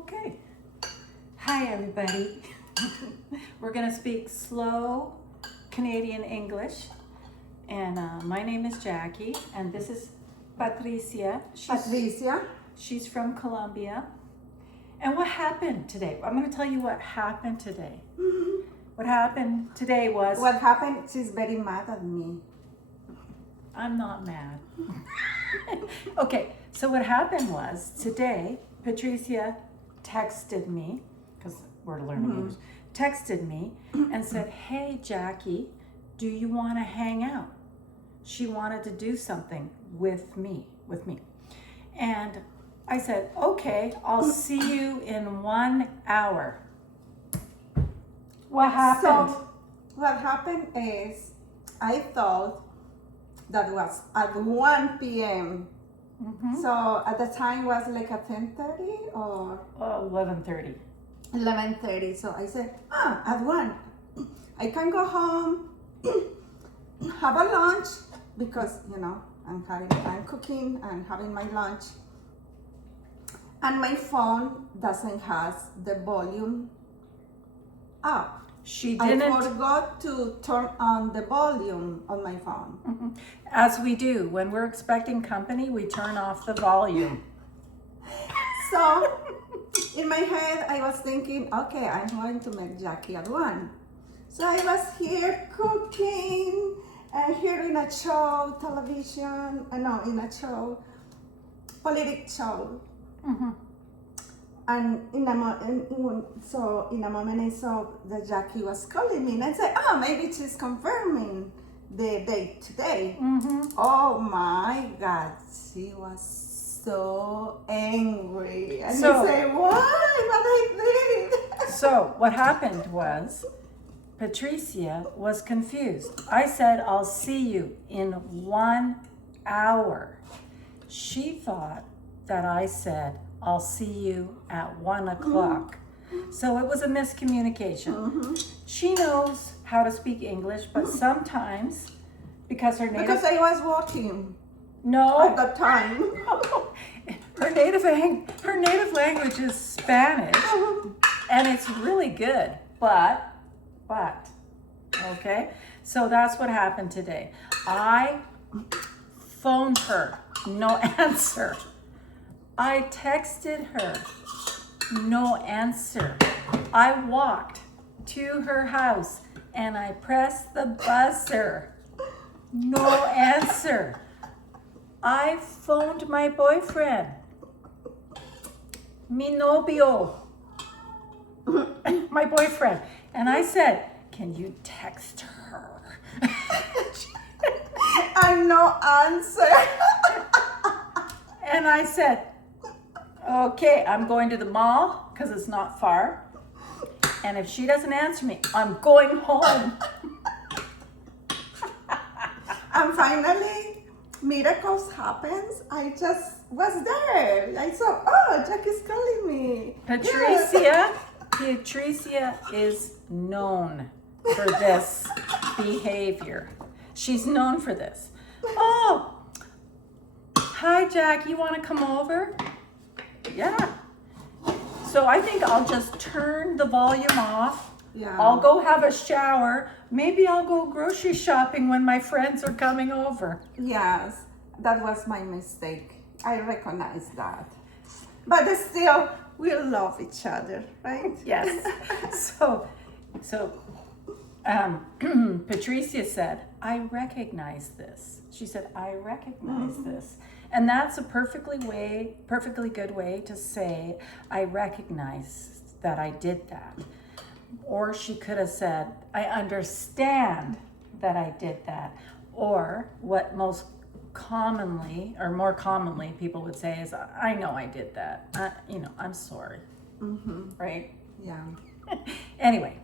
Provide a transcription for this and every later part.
Okay. Hi, everybody. We're going to speak slow Canadian English. And my name is Jackie, and this is Patricia. She's from Colombia. And what happened today? I'm going to tell you what happened today. Mm-hmm. What happened today was... What happened? She's very mad at me. I'm not mad. Okay, so what happened was today, Patricia texted me, because we're learning English, texted me and said, hey, Jackie, do you want to hang out? She wanted to do something with me. And I said, okay, I'll see you in 1 hour. What happened? So, what happened is, I thought that was at 1 p.m. Mm-hmm. So, at the time was like at 10:30 or? 11:30. 11:30. So, I said, at 1. I can go home, have a lunch, because, I'm cooking and having my lunch. And my phone doesn't have the volume up. She didn't. I forgot to turn on the volume on my phone. Mm-hmm. As we do. When we're expecting company, we turn off the volume. So, in my head, I was thinking, okay, I'm going to make Jackie at 1. So I was here cooking and here in a show, television, in a show, politics show. Mm-hmm. And in a moment I saw that Jackie was calling me, and I said, maybe she's confirming the date today. Mm-hmm. Oh my God, she was so angry. And So- I said, why? What I did? So what happened was, Patricia was confused. I said, I'll see you in 1 hour. She thought that I said, I'll see you at 1 o'clock. So it was a miscommunication. She knows how to speak English, but sometimes, because her native... Because I was walking No. at that time. Her native language is Spanish, and it's really good, but, okay? So that's what happened today. I phoned her, no answer. I texted her, no answer. I walked to her house and I pressed the buzzer, no answer. I phoned my boyfriend, mi novio, my boyfriend, and I said, can you text her? And no answer. And I said, okay, I'm going to the mall because it's not far. And if she doesn't answer me, I'm going home. And finally, miracles happens. I just was there. I saw, Jackie's calling me. Patricia is known for this behavior. She's known for this. Oh, hi, Jack. You want to come over? Yeah. So I think I'll just turn the volume off. Yeah. I'll go have a shower. Maybe I'll go grocery shopping when my friends are coming over. Yes, that was my mistake. I recognize that. But still, we love each other, right? Yes. So Patricia said, I recognize this. She said, I recognize this. And that's a perfectly good way to say, I recognize that I did that. Or she could have said, I understand that I did that. Or what most commonly, or more commonly, people would say is, I know I did that. I'm sorry. Right? Yeah. Anyway,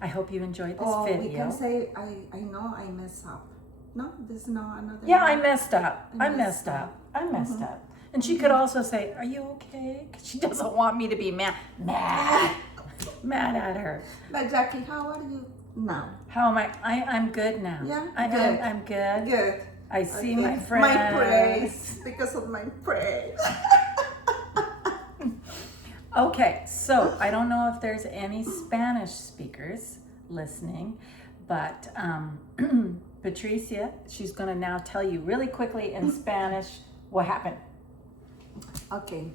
I hope you enjoyed this video. We can say, I know I messed up. No, there's no another. Yeah, one. I messed up. I messed up. And she could also say, are you okay? Because she doesn't want me to be mad at her. But Jackie, how are you now? How am I? I'm good now. Yeah, Good. I'm good. Good. I see my friends. My praise, because of my praise. Okay, so I don't know if there's any Spanish speakers listening, but Patricia, she's going to now tell you really quickly in Spanish what happened Ok.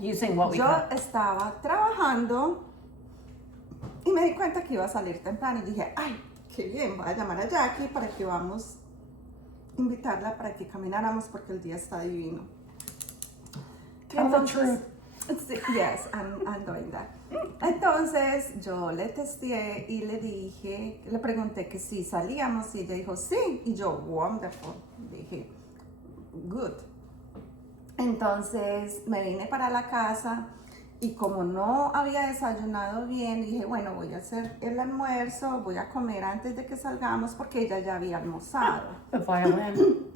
using what we Yo got. estaba trabajando y me di cuenta que iba a salir temprano y dije, ay, qué bien, voy a llamar a Jackie para que vamos a invitarla para que camináramos porque el día está divino. Tell the truth. Sí, yes, I'm doing that. Entonces yo le testé y le dije, le pregunté que si salíamos y ella dijo sí y yo wonderful, dije good. Entonces me vine para la casa y como no había desayunado bien, dije bueno, voy a hacer el almuerzo, voy a comer antes de que salgamos porque ella ya había almorzado. The violin.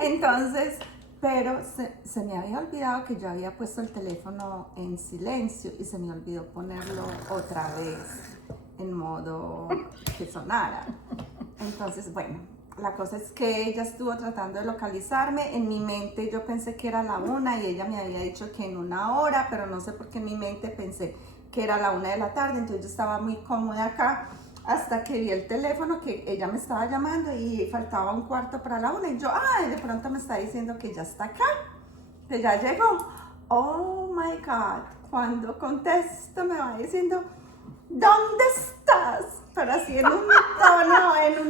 Entonces, pero se me había olvidado que yo había puesto el teléfono en silencio y se me olvidó ponerlo otra vez en modo que sonara. Entonces, bueno, la cosa es que ella estuvo tratando de localizarme. En mi mente yo pensé que era la 1 y ella me había dicho que en 1 hora, pero no sé por qué en mi mente pensé que era la 1 de la tarde. Entonces yo estaba muy cómoda acá hasta que vi el teléfono que ella me estaba llamando y faltaba un cuarto para la 1 y yo, de pronto me está diciendo que ya está acá, que ya llegó. Oh my God, cuando contesto me va diciendo, ¿dónde estás? Pero así en un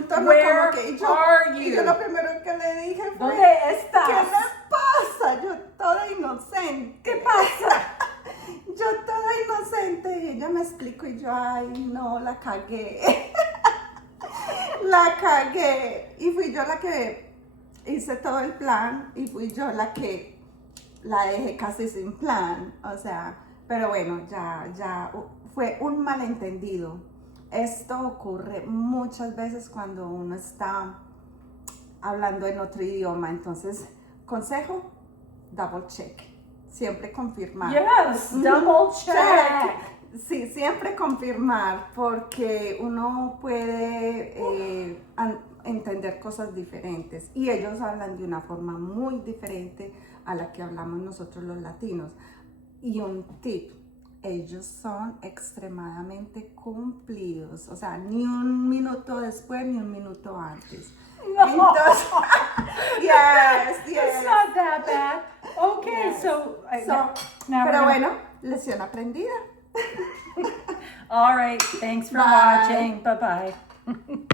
tono Where como que yo, are you? y yo lo primero que le dije fue, ¿Dónde estás? ¿qué le pasa? Yo toda inocente. ¿Qué pasa? Yo toda inocente y ella me explicó y yo, ay no, la cagué. La cagué. Y fui yo la que hice todo el plan y fui yo la que la dejé casi sin plan. O sea, pero bueno, ya fue un malentendido. Esto ocurre muchas veces cuando uno está hablando en otro idioma. Entonces, consejo, double check. Siempre confirmar. Yes, double check. Sí, siempre confirmar porque uno puede entender cosas diferentes y ellos hablan de una forma muy diferente a la que hablamos nosotros los latinos. Y un tip, ellos son extremadamente cumplidos, o sea, ni un minuto después ni un minuto antes. No. Entonces, yes. It's not that bad. Okay, Yes. so Pero now we're gonna- bueno, lección aprendida. All right, thanks for Bye. watching. Bye-bye.